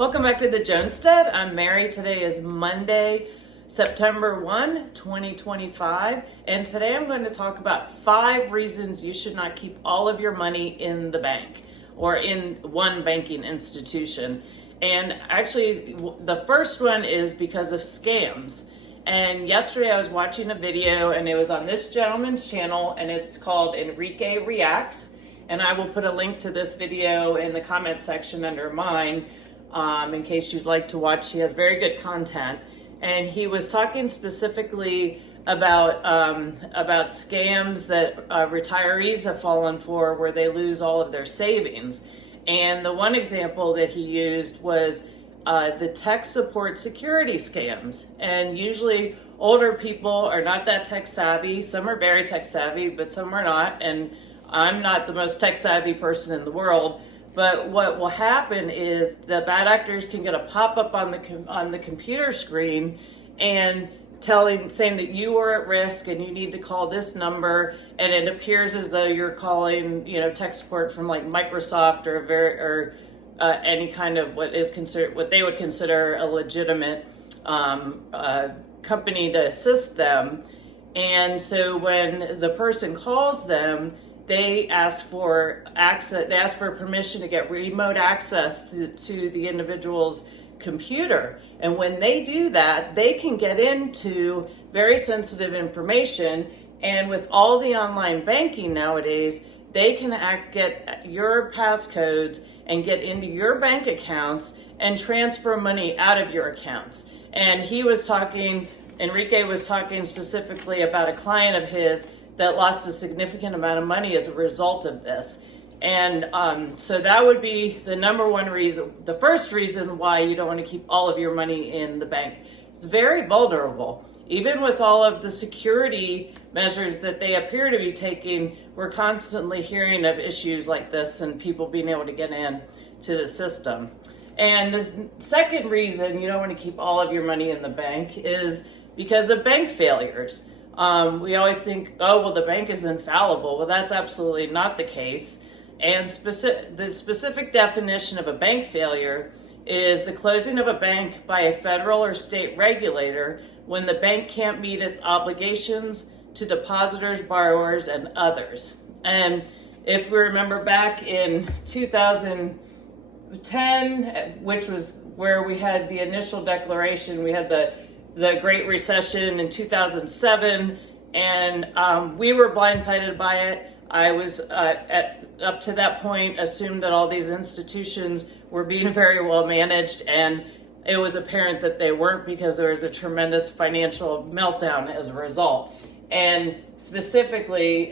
Welcome back to the Jonestead. I'm Mary. Today is Monday, September 1, 2025. And today I'm going to talk about 5 reasons you should not keep all of your money in the bank or in one banking institution. And actually, the first one is because of scams. And yesterday I was watching a video and it was on this gentleman's channel and it's called Enrique Reacts. And I will put a link to this video in the comment section under mine. In case you'd like to watch. He has very good content, and he was talking specifically about scams that retirees have fallen for, where they lose all of their savings. And the one example that he used was the tech support security scams. And usually older people are not that tech savvy. Some are very tech savvy, but some are not. And I'm not the most tech savvy person in the world. But what will happen is the bad actors can get a pop-up on the computer screen and saying that you are at risk and you need to call this number, and it appears as though you're calling, tech support from like Microsoft or any kind of what they would consider a legitimate company to assist them. And so when the person calls them, they ask for access. They ask for permission to get remote access to the individual's computer. And when they do that, they can get into very sensitive information. And with all the online banking nowadays, they can get your passcodes and get into your bank accounts and transfer money out of your accounts. And Enrique was talking specifically about a client of his that lost a significant amount of money as a result of this. And so that would be the number one reason, the first reason why you don't want to keep all of your money in the bank. It's very vulnerable. Even with all of the security measures that they appear to be taking, we're constantly hearing of issues like this and people being able to get in to the system. And the second reason you don't want to keep all of your money in the bank is because of bank failures. We always think, the bank is infallible. Well, that's absolutely not the case. And the specific definition of a bank failure is the closing of a bank by a federal or state regulator when the bank can't meet its obligations to depositors, borrowers, and others. And if we remember back in 2010, which was where we had the initial declaration, we had the Great Recession in 2007, and we were blindsided by it. I was, up to that point, assumed that all these institutions were being very well managed, and it was apparent that they weren't, because there was a tremendous financial meltdown as a result. And specifically,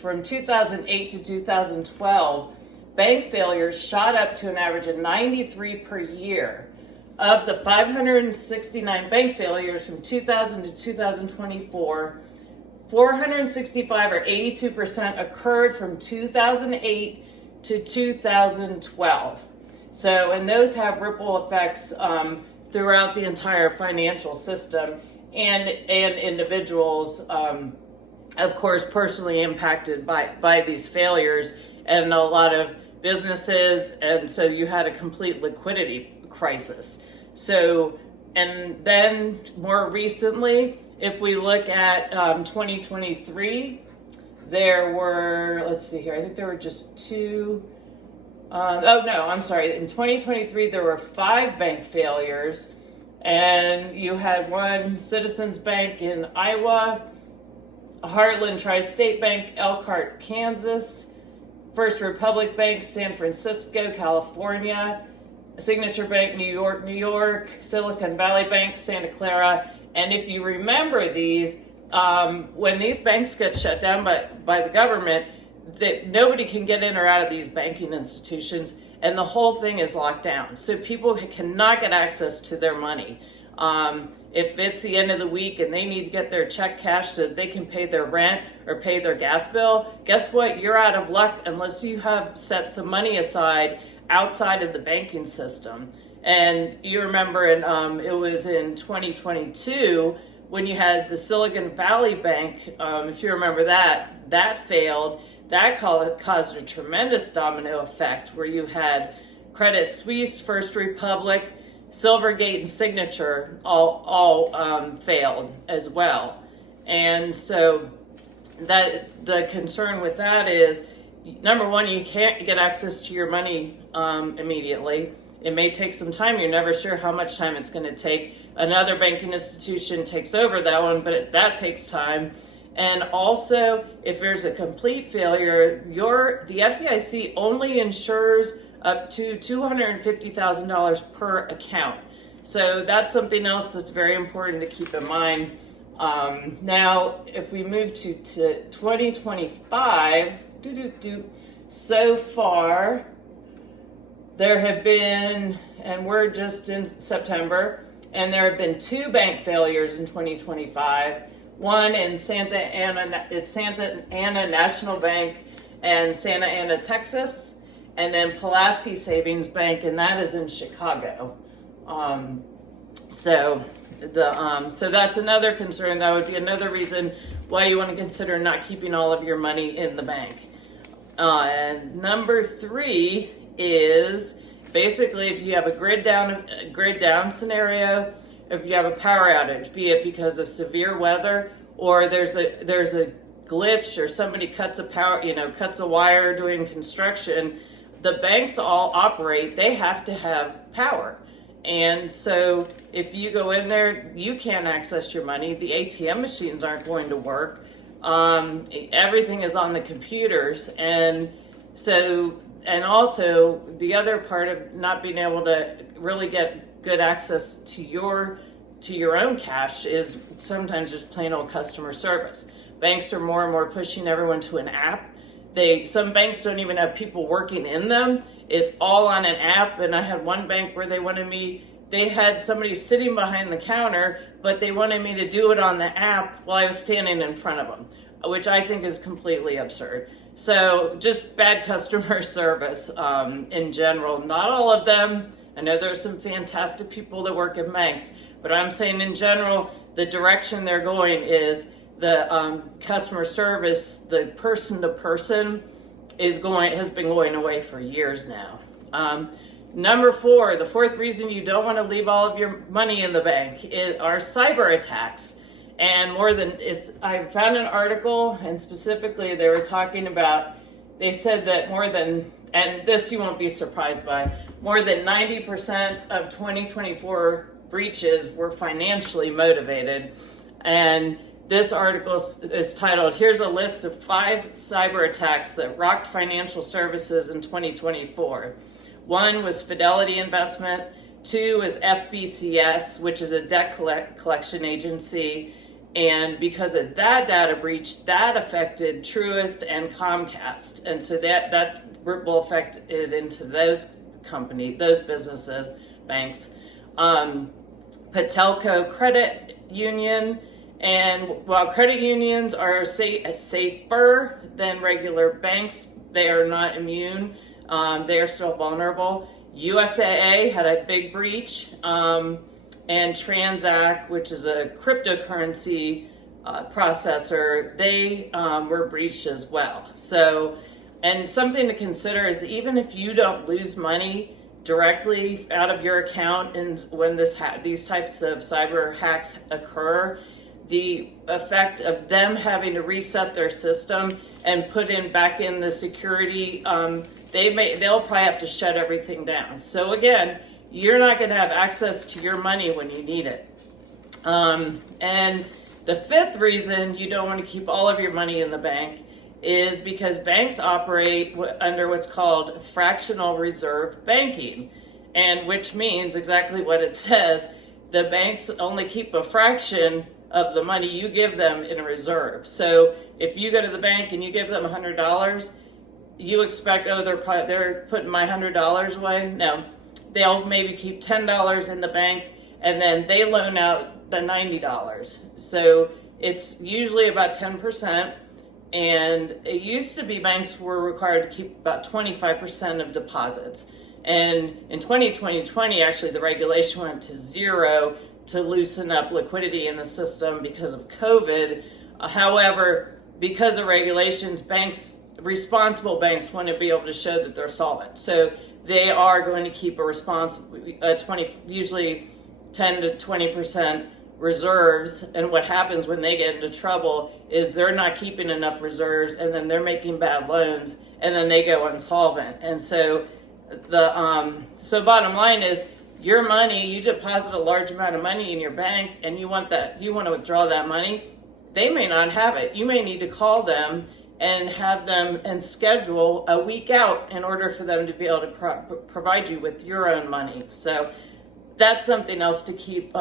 from 2008 to 2012, bank failures shot up to an average of 93 per year. Of the 569 bank failures from 2000 to 2024, 465 or 82% occurred from 2008 to 2012. So, and those have ripple effects throughout the entire financial system, and individuals, of course, personally impacted by these failures, and a lot of businesses, and so you had a complete liquidity crisis. So, and then more recently, if we look at 2023, there were, let's see here, I think there were just 2. In 2023, there were 5 bank failures, and you had one Citizens Bank in Iowa, Heartland Tri-State Bank, Elkhart, Kansas, First Republic Bank, San Francisco, California, Signature Bank, New York, Silicon Valley Bank, Santa Clara. And if you remember these, when these banks get shut down by the government, that nobody can get in or out of these banking institutions, and the whole thing is locked down. So people cannot get access to their money. If it's the end of the week and they need to get their check cashed so that they can pay their rent or pay their gas bill, guess what? You're out of luck unless you have set some money aside outside of the banking system. And you remember, it was in 2022 when you had the Silicon Valley Bank, if you remember that failed. That caused a tremendous domino effect where you had Credit Suisse, First Republic, Silvergate, and Signature all failed as well. And so that the concern with that is, number one, you can't get access to your money immediately. It may take some time. You're never sure how much time it's going to take. Another banking institution takes over that one, but that takes time. And also, if there's a complete failure, the FDIC only insures up to $250,000 per account. So that's something else that's very important to keep in mind. Now, if we move to 2025, so far, there have been, and we're just in September, and there have been 2 bank failures in 2025. One in Santa Ana National Bank and Santa Ana, Texas, and then Pulaski Savings Bank, and that is in Chicago. So that's another concern. That would be another reason why you want to consider not keeping all of your money in the bank. And number 3 is basically if you have a grid down scenario, if you have a power outage, be it because of severe weather or there's a glitch or somebody cuts a wire doing construction, the banks all operate, they have to have power. And so if you go in there, you can't access your money. The ATM machines aren't going to work. Everything is on the computers. And also the other part of not being able to really get good access to your own cash is sometimes just plain old customer service. Banks are more and more pushing everyone to an app. Some banks don't even have people working in them. It's all on an app. And I had one bank where they had somebody sitting behind the counter, but they wanted me to do it on the app while I was standing in front of them, which I think is completely absurd. So just bad customer service in general. Not all of them. I know there's some fantastic people that work in banks, but I'm saying in general, the direction they're going is the customer service, the person to person has been going away for years now. Number 4, the 4th reason you don't want to leave all of your money in the bank are cyber attacks. And I found an article, and specifically they were talking about, they said that and this you won't be surprised by, more than 90% of 2024 breaches were financially motivated. And this article is titled, "Here's a list of 5 cyber attacks that rocked financial services in 2024. 1 was Fidelity Investment. 2 is FBCS, which is a debt collection agency. And because of that data breach, that affected Truist and Comcast. And so that will affect it into those businesses, banks. Patelco Credit Union. And while credit unions are safer than regular banks, they are not immune. They are still vulnerable. USAA had a big breach, and Transact, which is a cryptocurrency processor, they were breached as well. So, and something to consider is even if you don't lose money directly out of your account, and when these types of cyber hacks occur, the effect of them having to reset their system and put back in the security, they'll probably have to shut everything down. So again, you're not going to have access to your money when you need it. And the 5th reason you don't want to keep all of your money in the bank is because banks operate under what's called fractional reserve banking, and which means exactly what it says. The banks only keep a fraction of the money you give them in a reserve. So if you go to the bank and you give them $100, you expect, they're putting my $100 away. No, they'll maybe keep $10 in the bank, and then they loan out the $90. So it's usually about 10%. And it used to be banks were required to keep about 25% of deposits. And in 2020, actually, the regulation went to 0 to loosen up liquidity in the system because of COVID. However, because of regulations, responsible banks want to be able to show that they're solvent. So they are going to keep usually 10 to 20% reserves. And what happens when they get into trouble is they're not keeping enough reserves, and then they're making bad loans, and then they go insolvent. And so so bottom line is, your money, you deposit a large amount of money in your bank, and you want to withdraw that money, they may not have it. You may need to call them and have them and schedule a week out in order for them to be able to provide you with your own money. So that's something else to keep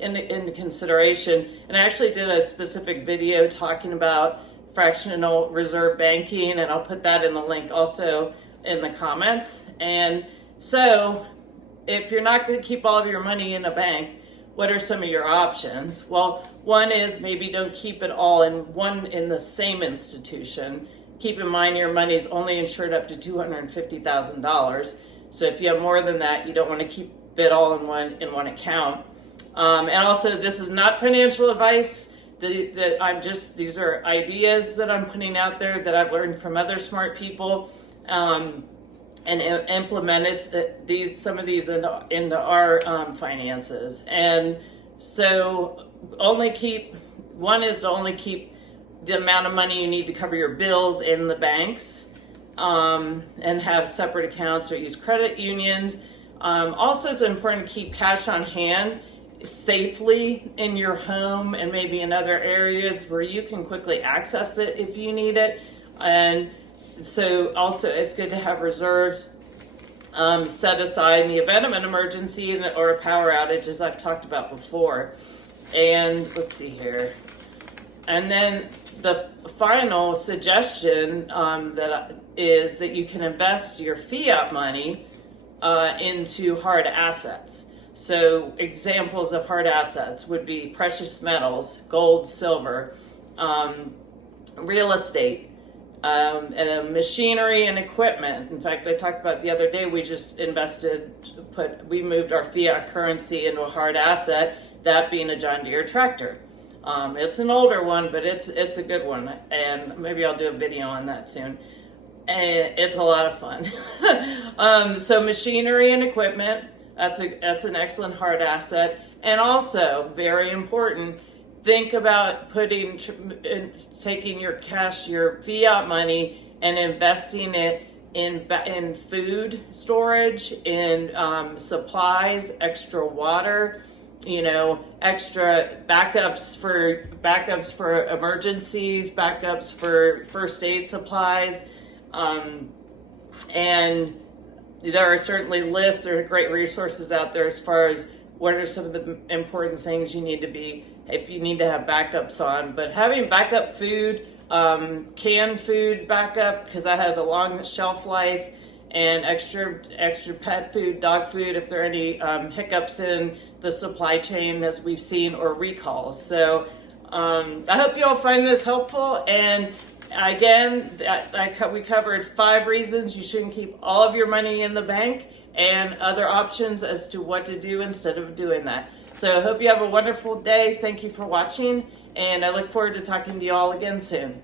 into consideration. And I actually did a specific video talking about fractional reserve banking, and I'll put that in the link also in the comments. And so if you're not going to keep all of your money in a bank, what are some of your options? Well, one is maybe don't keep it all in the same institution. Keep in mind your money is only insured up to $250,000. So if you have more than that, you don't want to keep it all in one account. And also, this is not financial advice. These are ideas that I'm putting out there that I've learned from other smart people, and implemented some of these into our finances. And so only keep the amount of money you need to cover your bills in the banks, and have separate accounts or use credit unions. Also, it's important to keep cash on hand safely in your home and maybe in other areas where you can quickly access it if you need it. And so also it's good to have reserves set aside in the event of an emergency or a power outage, as I've talked about before. And let's see here. And then the final suggestion is that you can invest your fiat money into hard assets. So examples of hard assets would be precious metals, gold, silver, real estate, and machinery and equipment. In fact, I talked about the other day, we just we moved our fiat currency into a hard asset, that being a John Deere tractor. It's an older one, but it's a good one, and maybe I'll do a video on that soon. And it's a lot of fun. So machinery and equipment, that's an excellent hard asset. And also, very important, think about taking your cash, your fiat money, and investing it in food storage, in supplies, extra water, extra backups for emergencies, backups for first aid supplies, and there are certainly lists. There are great resources out there as far as what are some of the important things you need to have backups on. But having backup food, canned food backup, because that has a long shelf life, and extra pet food, dog food, if there are any hiccups in the supply chain, as we've seen, or recalls. So I hope you all find this helpful. And again, we covered 5 reasons you shouldn't keep all of your money in the bank, and other options as to what to do instead of doing that. So I hope you have a wonderful day. Thank you for watching, and I look forward to talking to you all again soon.